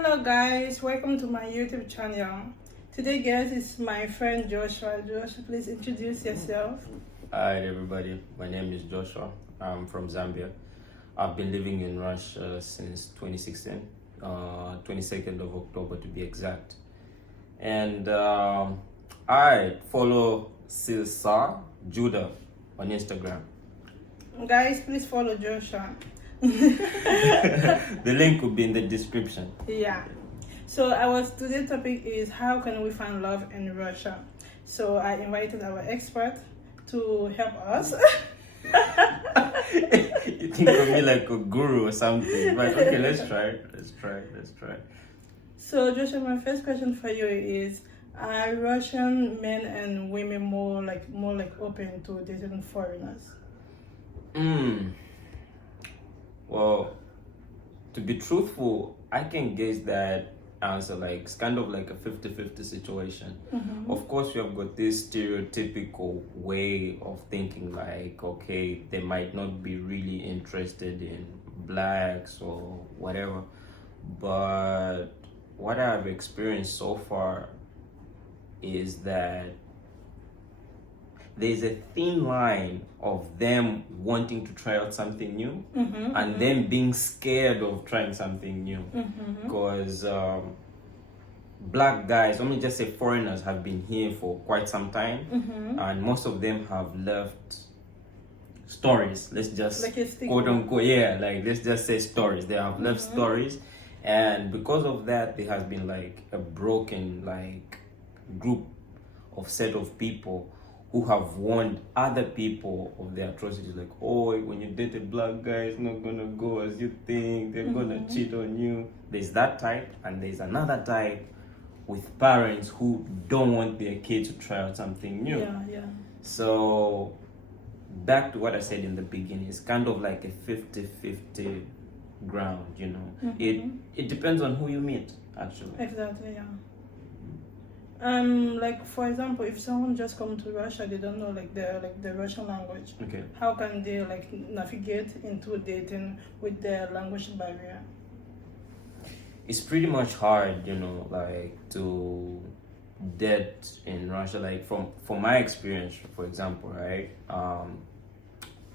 Hello guys, welcome to my YouTube channel. Today guys is my friend Joshua. Joshua, please introduce yourself. Hi everybody, my name is Joshua. I'm from Zambia. I've been living in Russia since 2016, 22nd of October to be exact. And I follow Silsa Judah on Instagram. Guys, please follow Joshua. The link will be in the description. Yeah. So today's topic is how can we find love in Russia? So I invited our expert to help us. You think of me like a guru or something, but okay, let's try. So Joshua, my first question for you is: are Russian men and women more like open to dating foreigners? Well, to be truthful, I can guess that answer. Like, it's kind of like a 50-50 situation. Of course, you have got this stereotypical way of thinking, like, okay, they might not be really interested in blacks or whatever, but what I've experienced so far is that there's a thin line of them wanting to try out something new and them being scared of trying something new. Because black guys, let me just say foreigners, have been here for quite some time, and most of them have left stories. Let's just quote unquote, let's just say stories. They have left stories, and because of that, there has been like a broken group of set of people who have warned other people of their atrocities, like, oh, when you date a black guy, it's not gonna go as you think, they're gonna cheat on you. There's that type, and there's another type with parents who don't want their kids to try out something new. Yeah. So back to what I said in the beginning, it's kind of like a 50-50 ground, you know. It depends on who you meet, actually. Exactly, yeah. Like for example, if someone just come to Russia, they don't know the Russian language. Okay. How can they navigate into dating with their language barrier? It's pretty much hard, you know, to date in Russia. Like from my experience, for example, right?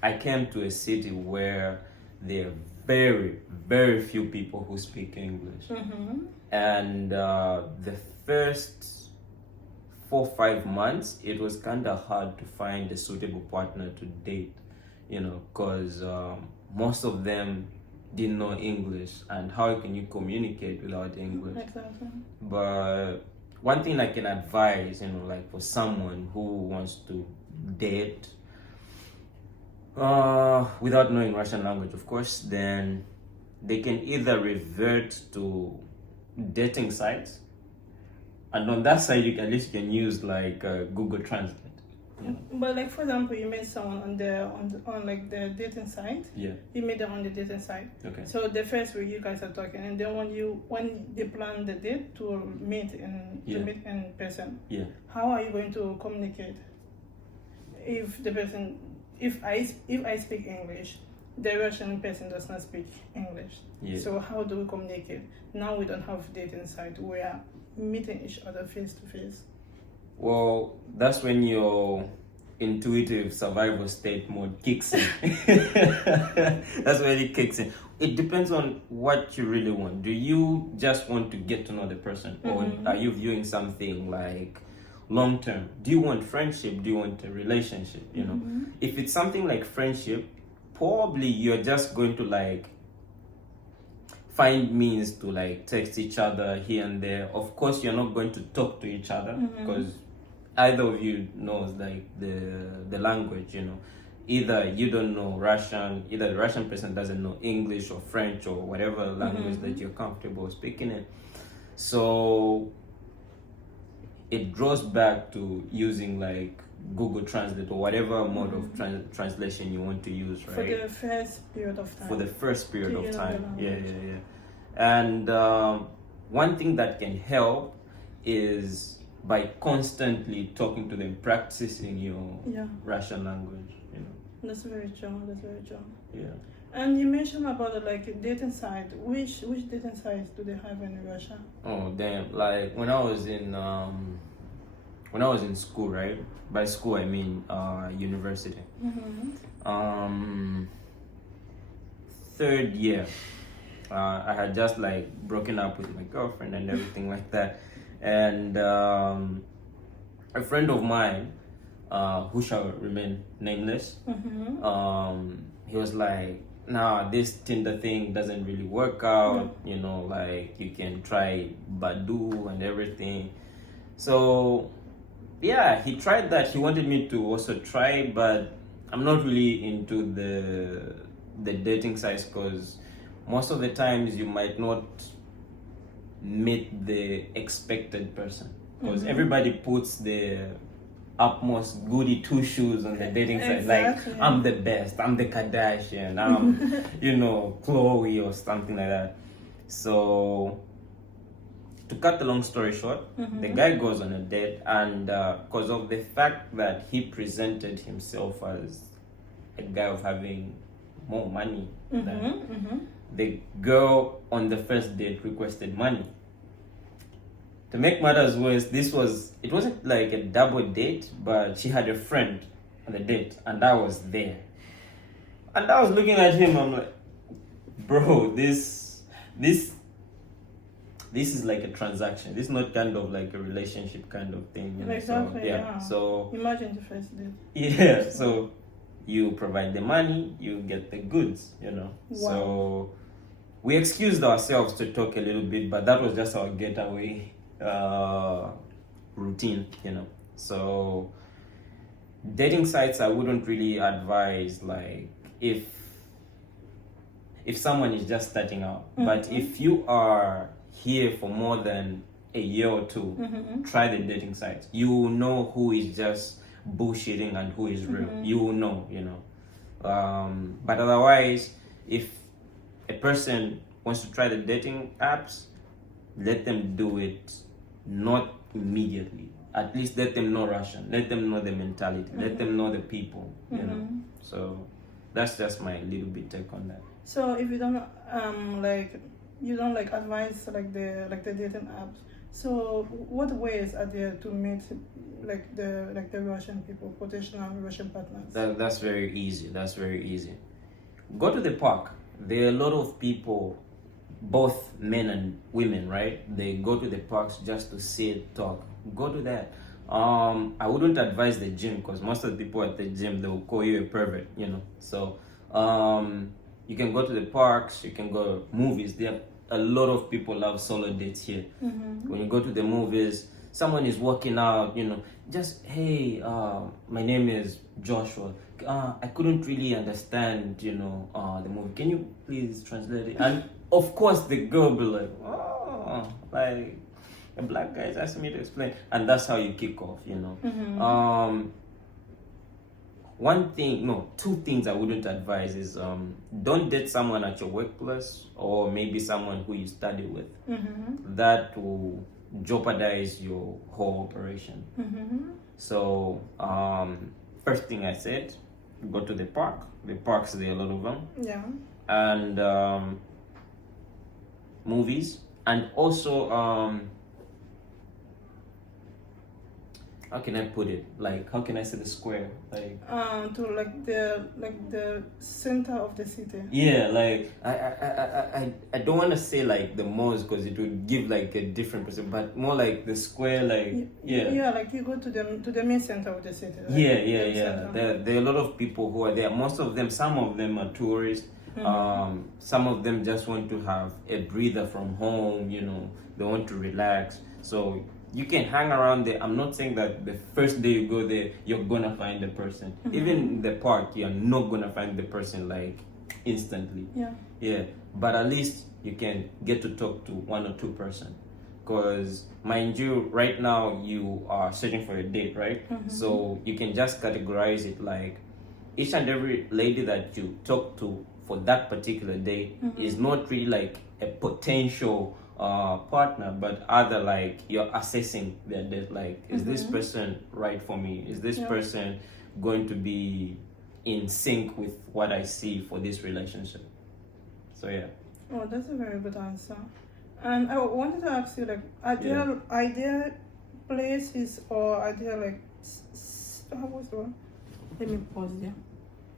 I came to a city where there are very, very few people who speak English, and the first 4-5 months, it was kind of hard to find a suitable partner to date, you know, because most of them didn't know English, and how can you communicate without English? Exactly. But one thing I can advise, you know, like for someone who wants to date without knowing Russian language, of course, then they can either revert to dating sites. And on that side, at least you can use Google Translate. You know? But like for example, you met someone on the dating site. Yeah. You met them on the dating site. Okay. So the first week you guys are talking, and then when they plan the date to meet in person. Yeah. How are you going to communicate? If I speak English, the Russian person does not speak English. Yeah. So how do we communicate? Now we don't have dating site. We are meeting each other face to face. Well, that's when your intuitive survival state mode kicks in. That's when it kicks in. It depends on what you really want. Do you just want to get to know the person, or are you viewing something like long term? Do you want friendship? Do you want a relationship? You know, if it's something like friendship, probably you're just going to find means to text each other here and there. Of course, you're not going to talk to each other because either of you knows the language, you know. Either you don't know Russian, either the Russian person doesn't know English or French or whatever language that you're comfortable speaking in. So it draws back to using Google Translate or whatever mode of translation you want to use, right? For the first period of time. For the first period of time. Yeah. And one thing that can help is by constantly talking to them, practicing your Russian language, you know. That's very true. Yeah. And you mentioned about like dating site. Which dating sites do they have in Russia? Oh damn! Like when I was in school, right? By school I mean university. Third year, I had just like broken up with my girlfriend and everything like that, and a friend of mine, who shall remain nameless, he was like, nah, this Tinder thing doesn't really work out, you know, like you can try Badu and everything. So yeah, he tried that. He wanted me to also try, but I'm not really into the dating sites, because most of the times you might not meet the expected person, because everybody puts the utmost goody two shoes on the dating site. Exactly. Like, I'm the best, I'm the Kardashian, I'm you know, Chloe or something like that. So to cut the long story short, the guy goes on a date, and because of the fact that he presented himself as a guy of having more money than the girl on the first date requested money. To make matters worse, it wasn't like a double date, but she had a friend on the date, and I was there. And I was looking at him, I'm like, bro, this is like a transaction. This is not kind of like a relationship kind of thing. You know? Exactly, so, yeah. So imagine the first date. Yeah, so you provide the money, you get the goods, you know. Wow. So we excused ourselves to talk a little bit, but that was just our getaway routine, you know. So dating sites, I wouldn't really advise, like, if someone is just starting out. But if you are here for more than a year or two, try the dating sites. You will know who is just bullshitting and who is real. You will know, you know. But otherwise, if a person wants to try the dating apps, let them do it not immediately. At least let them know Russian. Let them know the mentality. Let them know the people, you know. So that's just my little bit take on that. So if you don't advise like the dating apps, so what ways are there to meet the Russian people, potential Russian partners? That's very easy. That's very easy. Go to the park. There are a lot of people, both men and women, right? They go to the parks just to sit, talk. Go to that. I wouldn't advise the gym, because most of the people at the gym, they will call you a pervert, you know. So you can go to the parks, you can go to movies. There are a lot of people love solo dates here. When you go to the movies, someone is walking out, you know, just, hey, my name is Joshua. I couldn't really understand, you know, the movie. Can you please translate it? And of course the girl will be like, oh, like a black guy is asking me to explain. And that's how you kick off, you know. Two things I wouldn't advise is don't date someone at your workplace, or maybe someone who you study with. That will jeopardize your whole operation. So first thing I said, go to the park. The parks, there are a lot of them. Yeah. And movies, and also how can I put it? Like, how can I say the square? Like to the center of the city. Yeah, like I don't want to say like the malls, because it would give like a different perspective, but more like the square, like yeah, like you go to the main center of the city. Like yeah. There are a lot of people who are there. Some of them are tourists. Some of them just want to have a breather from home. You know, they want to relax. So you can hang around there. I'm not saying that the first day you go there, you're gonna find the person. Even in the park, you're not gonna find the person like instantly. Yeah. But at least you can get to talk to one or two person. Because mind you, right now you are searching for a date, right? So you can just categorize it like each and every lady that you talk to for that particular date is not really like a potential partner, but other like you're assessing their date, like is this person right for me? Is this person going to be in sync with what I see for this relationship. So yeah. Oh, that's a very good answer. And I wanted to ask you, like, are there places or are there like how was the one? Let me pause there.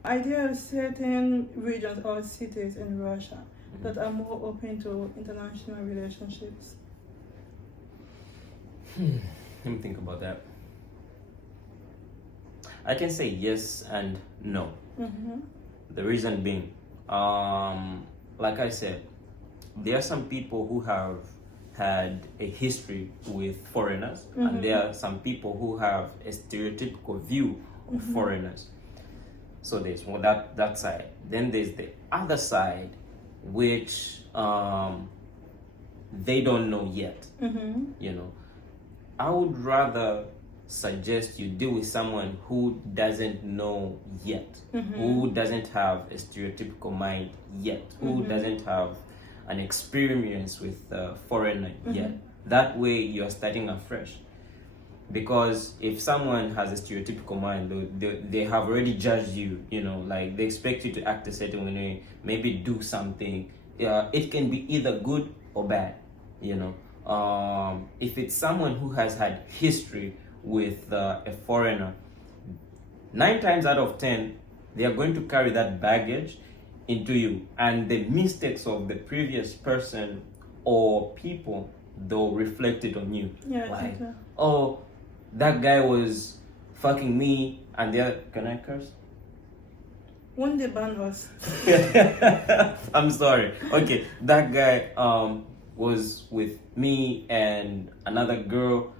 Are there certain regions or cities in Russia that are more open to international relationships? Let me think about that. I can say yes and no. The reason being, like I said, there are some people who have had a history with foreigners, and there are some people who have a stereotypical view of foreigners. So there's that side. Then there's the other side, which they don't know yet. You know, I would rather suggest you deal with someone who doesn't know yet, who doesn't have a stereotypical mind yet, who doesn't have an experience with foreigner yet. That way you're starting afresh. Because if someone has a stereotypical mind, they have already judged you, you know, like they expect you to act a certain way, maybe do something. It can be either good or bad, you know. If it's someone who has had history with a foreigner, 9 times out of 10, they are going to carry that baggage into you, and the mistakes of the previous person or people, they'll reflect it on you. Yeah, like, exactly. Oh, that guy was fucking me, and the other, can I curse? When they ban us. I'm sorry. Okay, that guy was with me and another girl.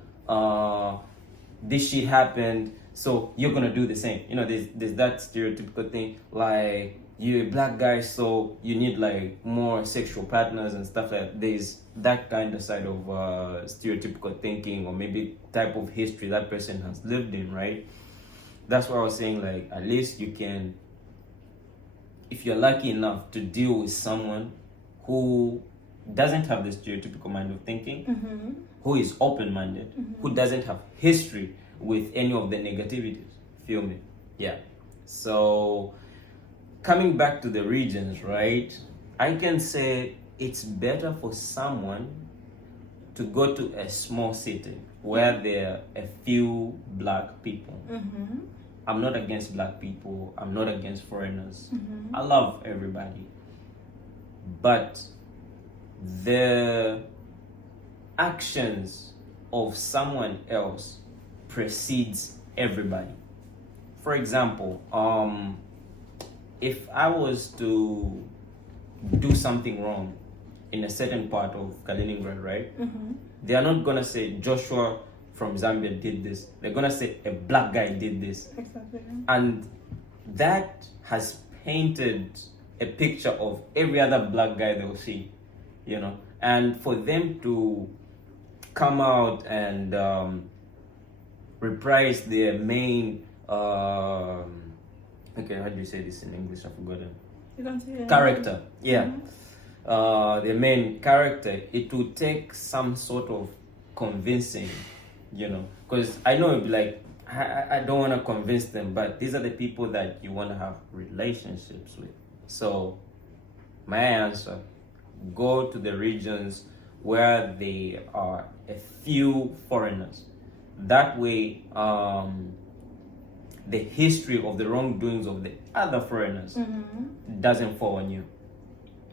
This shit happened, so you're gonna do the same. You know, there's that stereotypical thing, like you're a black guy, so you need like more sexual partners and stuff like that. There's that kind of side of stereotypical thinking, or maybe type of history that person has lived in, right? That's what I was saying, like at least you can, if you're lucky enough to deal with someone who doesn't have the stereotypical mind of thinking, who is open-minded, who doesn't have history with any of the negativities. Feel me? Yeah. So coming back to the regions, right? I can say it's better for someone to go to a small city where there are a few black people. I'm not against black people. I'm not against foreigners. I love everybody. But the actions of someone else precedes everybody. For example, if I was to do something wrong in a certain part of Kaliningrad, right? They are not gonna say Joshua from Zambia did this. They're gonna say a black guy did this. Exactly. And that has painted a picture of every other black guy they'll see, you know. And for them to come out and reprise their main okay, how do you say this in English? I've forgotten. You don't see it. Character, yeah. The main character, it will take some sort of convincing, you know, because I know it'd be like, I don't want to convince them, but these are the people that you want to have relationships with. So my answer, go to the regions where there are a few foreigners. That way, the history of the wrongdoings of the other foreigners doesn't fall on you.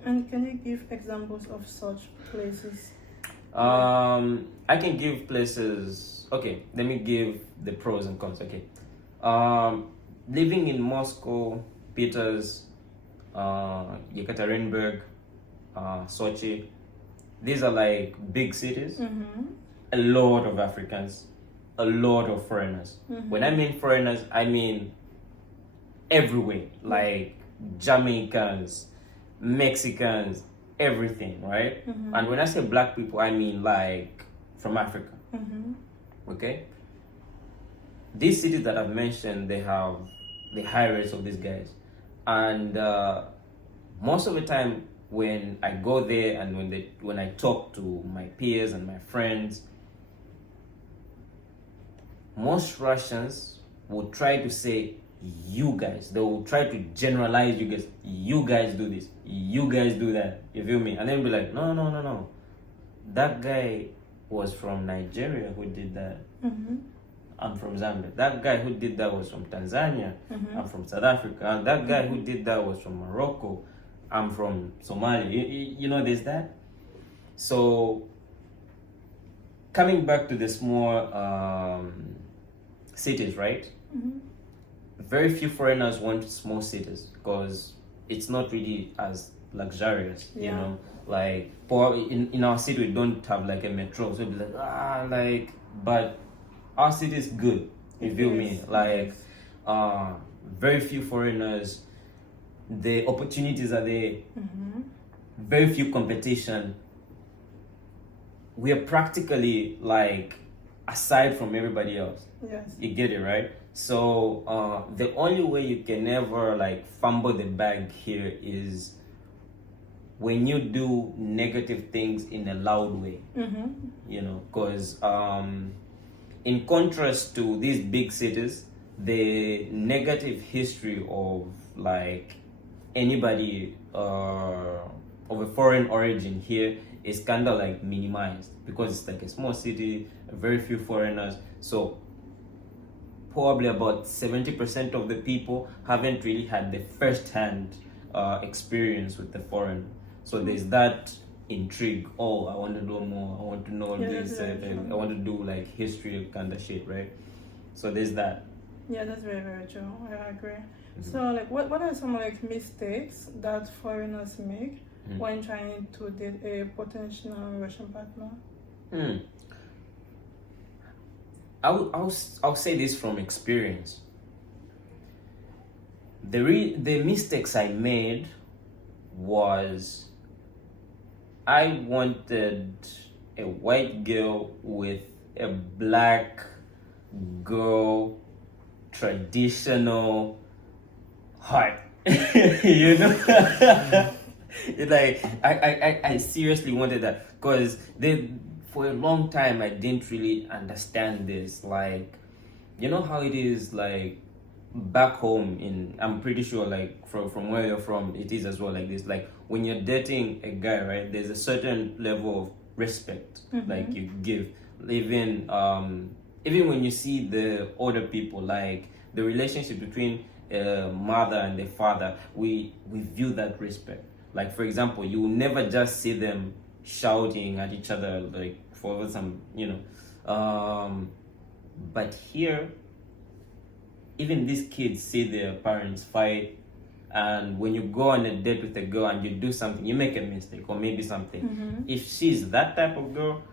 And can you give examples of such places? I can give places. Okay, let me give the pros and cons. Okay, living in Moscow, Peters, Yekaterinburg, Sochi, these are like big cities. A lot of Africans, a lot of foreigners. When I mean foreigners, I mean everywhere, like Jamaicans, Mexicans, everything, right? And when I say black people, I mean like from Africa. Okay? These cities that I've mentioned, they have the high rates of these guys. And most of the time when I go there and when I talk to my peers and my friends, most Russians will try to say you guys. They will try to generalize you guys. You guys do this. You guys do that. You feel me? And then be like, no. That guy was from Nigeria who did that. I'm from Zambia. That guy who did that was from Tanzania. I'm from South Africa. And that guy who did that was from Morocco. I'm from Somalia. You know, there's that. So, coming back to the small cities, right? Very few foreigners want small cities because it's not really as luxurious, you know. Like, in our city, we don't have like a metro, so it'd be like, but our city is good, you feel me? Like, very few foreigners, the opportunities are there, very few competition. We are practically like aside from everybody else. Yes. You get it, right? So the only way you can ever like fumble the bag here is when you do negative things in a loud way. You know, because in contrast to these big cities, the negative history of like anybody of a foreign origin here is kind of like minimized because it's like a small city, very few foreigners. So probably about 70% of the people haven't really had the first-hand experience with the foreign. So there's that intrigue. Oh, I want to know more. I want to know this. I want to do like history kind of shit, right? So there's that. Yeah, that's very, very true. I agree. So like, what are some like mistakes that foreigners make when trying to date a potential Russian partner? I'll say this from experience. The mistakes I made was I wanted a white girl with a black girl traditional heart. You know? It's like I seriously wanted that because for a long time I didn't really understand this. Like, you know how it is like back home I'm pretty sure like from where you're from it is as well like this. Like when you're dating a guy, right, there's a certain level of respect like you give. Even when you see the older people, like the relationship between a mother and the father, we view that respect. Like, for example, you will never just see them shouting at each other like for some, you know. But here, even these kids see their parents fight, and when you go on a date with a girl and you do something, you make a mistake or maybe something. If she's that type of girl,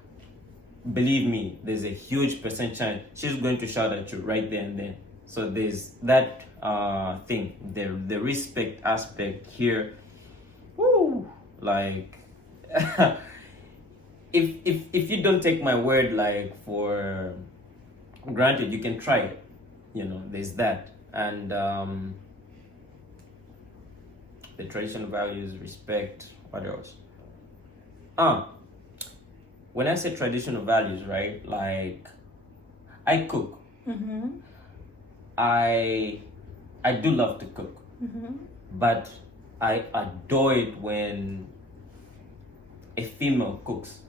believe me, there's a huge percent chance she's going to shout at you right there and then. So there's that thing, the respect aspect here. Woo! Like, if you don't take my word like for granted, you can try it. You know, there's that. And the traditional values, respect, what else? When I say traditional values, right, like I cook. I do love to cook. But I adore it when a female cooks.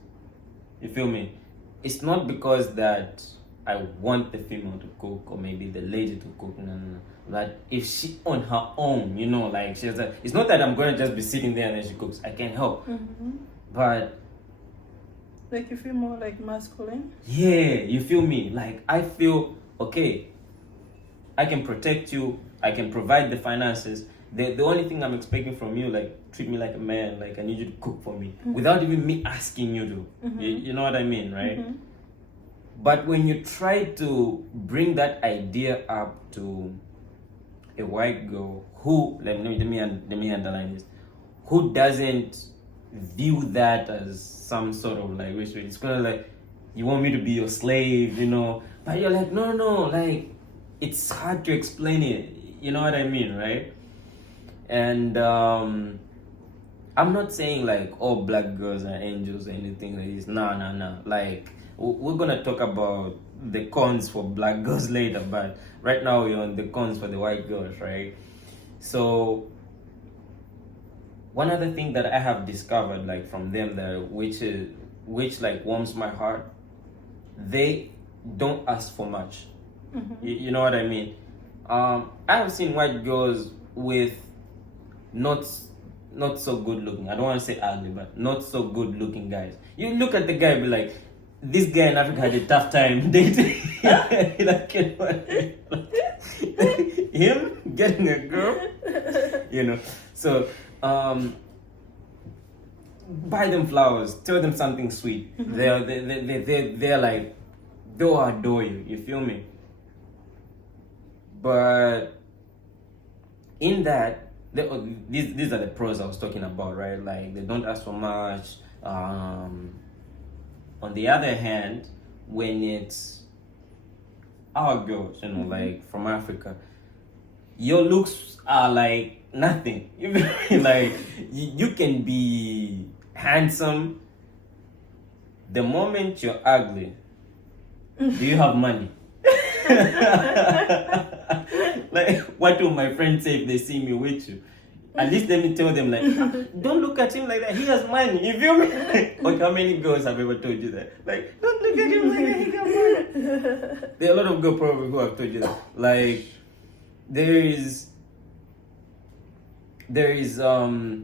You feel me? It's not because that I want the female to cook or maybe the lady to cook. No. But if she on her own, you know, like she's like, it's not that I'm going to just be sitting there and then she cooks. I can't help. But like you feel more like masculine? Yeah, you feel me? Like I feel, okay, I can protect you. I can provide the finances. The only thing I'm expecting from you, like, treat me like a man. Like, I need you to cook for me without even me asking you to. You know what I mean, right? But when you try to bring that idea up to a white girl who, let me underline this, who doesn't view that as some sort of like respect. It's kind of like, you want me to be your slave, you know? But you're like, no, like, it's hard to explain it. You know what I mean, right? And I'm not saying like all black girls are angels or anything like this. No. Like we're gonna talk about the cons for black girls later, but right now we're on the cons for the white girls, right? So one other thing that I have discovered, like from them, that which like warms my heart, they don't ask for much. You know what I mean? I have seen white girls with not so good looking. I don't want to say ugly, but not so good looking guys. You look at the guy and be like, this guy in Africa had a tough time dating. Like, you know, him getting a girl, you know. So buy them flowers, tell them something sweet. They're like, they'll adore you. You feel me? But in that, these are the pros I was talking about, right? Like, they don't ask for much. On the other hand, when it's our girls, you know, like from Africa, your looks are like nothing. Like, you can be handsome. The moment you're ugly, do you have money? Like, what will my friends say if they see me with you? At least let me tell them, like, don't look at him like that. He has money. You feel me? Like, how many girls have ever told you that? Like, don't look at him like that. He got money. There are a lot of girls probably who have told you that. Like, there is a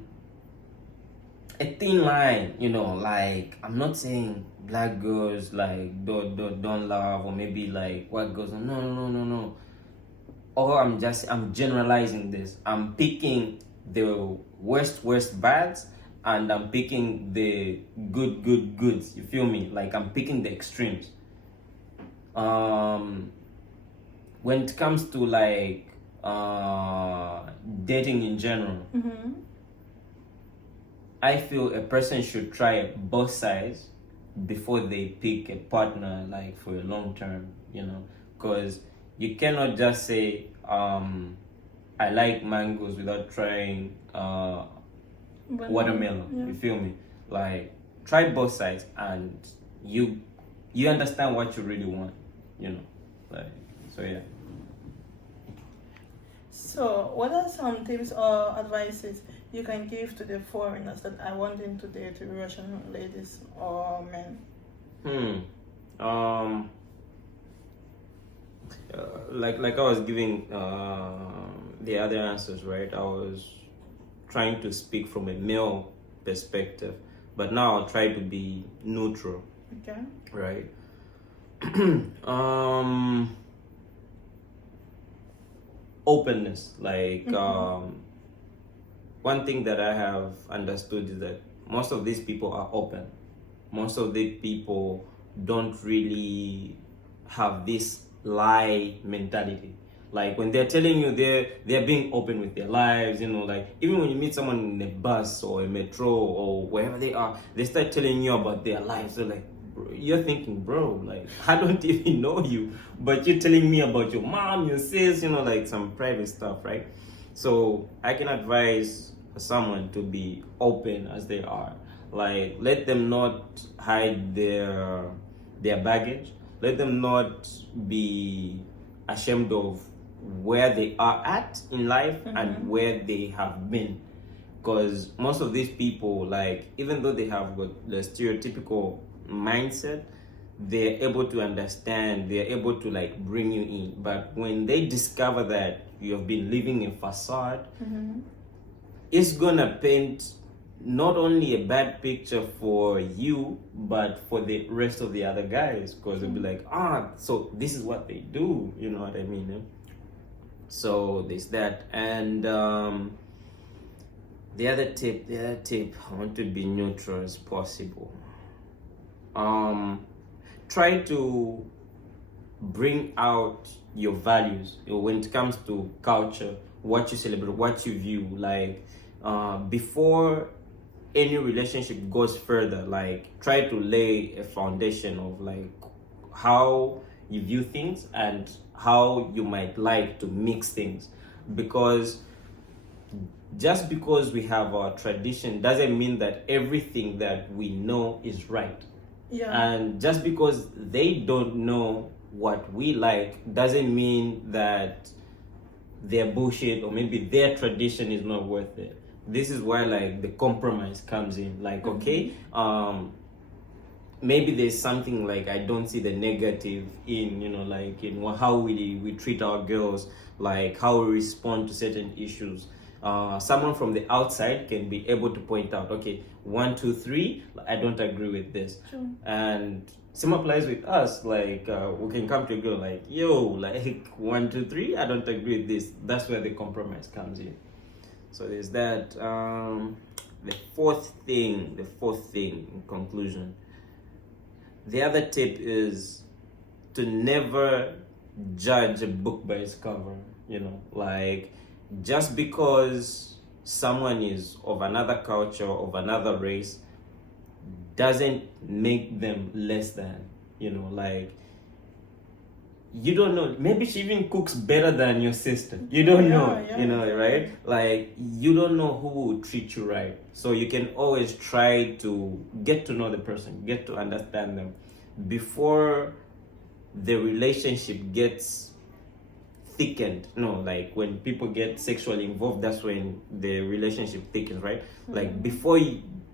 thin line, you know. Like, I'm not saying black girls like don't love, or maybe like white girls. No. Or I'm generalizing this. I'm picking the worst bads, and I'm picking the goods. You feel me? Like, I'm picking the extremes. When it comes to like dating in general, I feel a person should try both sides before they pick a partner, like for a long term, you know, because you cannot just say I like mangoes without trying watermelon. Yeah. You feel me? Like, try both sides, and you understand what you really want, you know. Like, so yeah. So what are some tips or advices you can give to the foreigners that are wanting to date Russian ladies or men? Like I was giving the other answers, right? I was trying to speak from a male perspective, but now I'll try to be neutral. Okay. Right. Openness. Like, one thing that I have understood is that most of these people are open. Most of the people don't really have this lie mentality. Like, when they're telling you, they're being open with their lives, you know. Like, even when you meet someone in a bus or a metro or wherever they are, they start telling you about their lives. So like, you're thinking, bro, like, I don't even know you, but you're telling me about your mom, your sis, you know, like some private stuff, right? So I can advise someone to be open as they are. Like, let them not hide their baggage. Let them not be ashamed of where they are at in life and where they have been. Because most of these people, like, even though they have got the stereotypical mindset, they're able to understand, they're able to like bring you in. But when they discover that you have been living a facade, it's gonna paint not only a bad picture for you, but for the rest of the other guys, because they'll be like, so this is what they do, you know what I mean? Eh? So there's that. And the other tip, I want to be neutral as possible. Try to bring out your values, you know, when it comes to culture, what you celebrate, what you view. Like, before any relationship goes further, like, try to lay a foundation of like how you view things and how you might like to mix things, because just because we have our tradition doesn't mean that everything that we know is right. Yeah. And just because they don't know what we like doesn't mean that their bullshit or maybe their tradition is not worth it. This is why like the compromise comes in. Like, okay, maybe there's something like I don't see the negative in, you know, like in how we treat our girls, like how we respond to certain issues. Someone from the outside can be able to point out, okay, 1, 2, 3, I don't agree with this. Sure. And same applies with us. Like we can come to a girl like, yo, like 1, 2, 3, I don't agree with this. That's where the compromise comes in. So there's that. The fourth thing in conclusion. The other tip is to never judge a book by its cover. You know, like just because someone is of another culture, of another race, doesn't make them less than. You know, like you don't know, maybe she even cooks better than your sister. You don't know, you know, right? Like you don't know who will treat you right. So you can always try to get to know the person, get to understand them before the relationship gets thickened. No, like when people get sexually involved, that's when the relationship thickens, right? Like before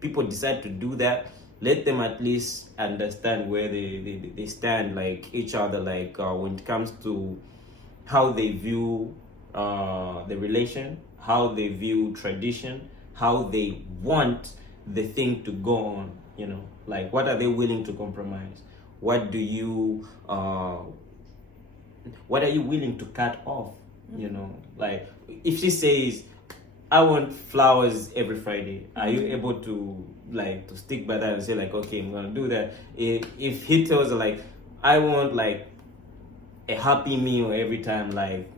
people decide to do that, let them at least understand where they stand, like each other, like when it comes to how they view the relation, how they view tradition, how they want the thing to go on, you know, like what are they willing to compromise? What are you willing to cut off? You know, like if she says, I want flowers every Friday, are you able to like to stick by that and say like, okay, I'm gonna do that? If he tells her like, I want like a happy meal every time, like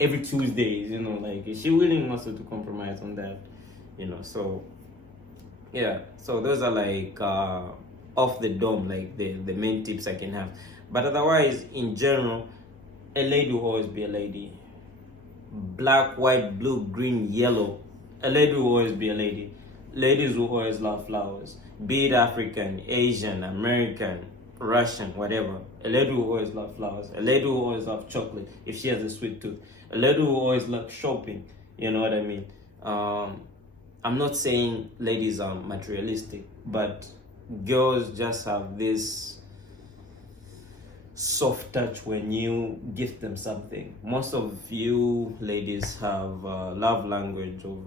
every Tuesdays, you know, like is she willing also to compromise on that? You know, so yeah, so those are like off the dome, like the main tips I can have. But otherwise, in general, a lady will always be a lady. Black, white, blue, green, yellow, a lady will always be a lady. Ladies will always love flowers, be it African, Asian, American, Russian, whatever. A lady will always love flowers. A lady will always love chocolate if she has a sweet tooth. A lady will always love shopping. You know what I mean? I'm not saying ladies are materialistic, but girls just have this soft touch when you gift them something. Most of you ladies have love language of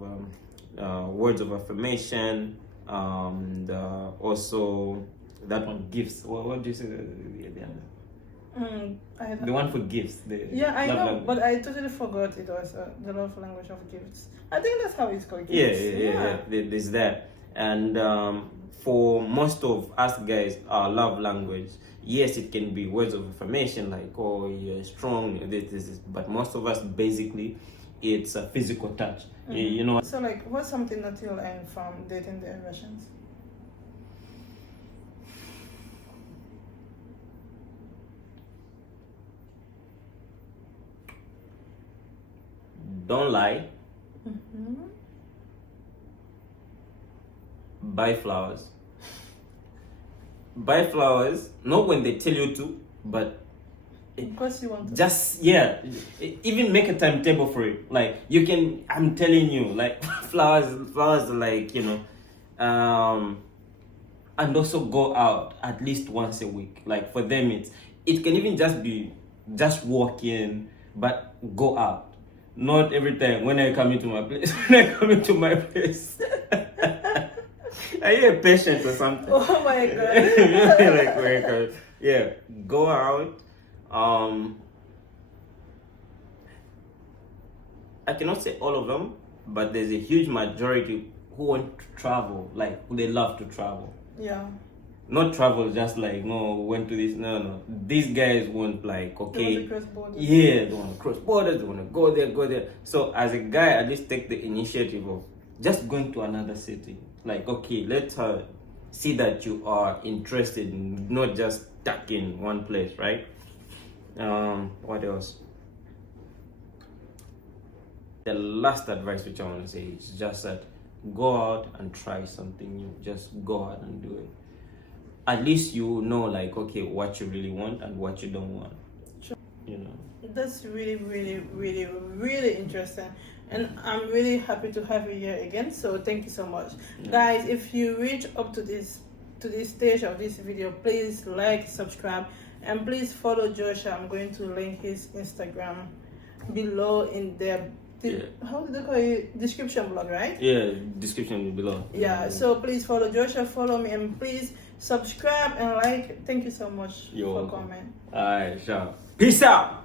words of affirmation, and also that one, gifts. What do you say? The one for gifts. I know, language. But I totally forgot it was the love language of gifts. I think that's how it's called. Yeah. There's that, and for most of us guys, our love language, yes, it can be words of affirmation, like, oh, you're strong, this, but most of us, basically, it's a physical touch. You know. So, like, what's something that you learn from dating the Russians? Don't lie. Buy flowers. Buy flowers, not when they tell you to, but because you want to. Just, even make a timetable for it. Like, you can, I'm telling you, like, flowers, like, you know, and also go out at least once a week. Like, for them, it can even just be, just walk in, but go out. Not every time when I come into my place. Are you a patient or something? Oh my god. Yeah, go out. I cannot say all of them, but there's a huge majority who want to travel, like who they love to travel. Yeah. Not travel just like, no, went to this, no. These guys want like, okay. They want to cross borders. Yeah, they want to cross borders, they want to go there. So as a guy, at least take the initiative of just going to another city. Like, okay, let her see that you are interested in not just stuck in one place, right? What else? the last advice which I want to say is just that go out and try something new. Just go out and do it. At least you know, like, okay, what you really want and what you don't want. Sure. You know. That's really, really, really, really interesting. And I'm really happy to have you here again. So thank you so much. Guys, if you reach up to this stage of this video, please like, subscribe, and please follow Joshua. I'm going to link his Instagram below in the how do they call it? Description below, right? Yeah, description below. Yeah, so please follow Joshua, follow me, and please subscribe and like. Thank you so much for coming. Alright, sure. Peace out.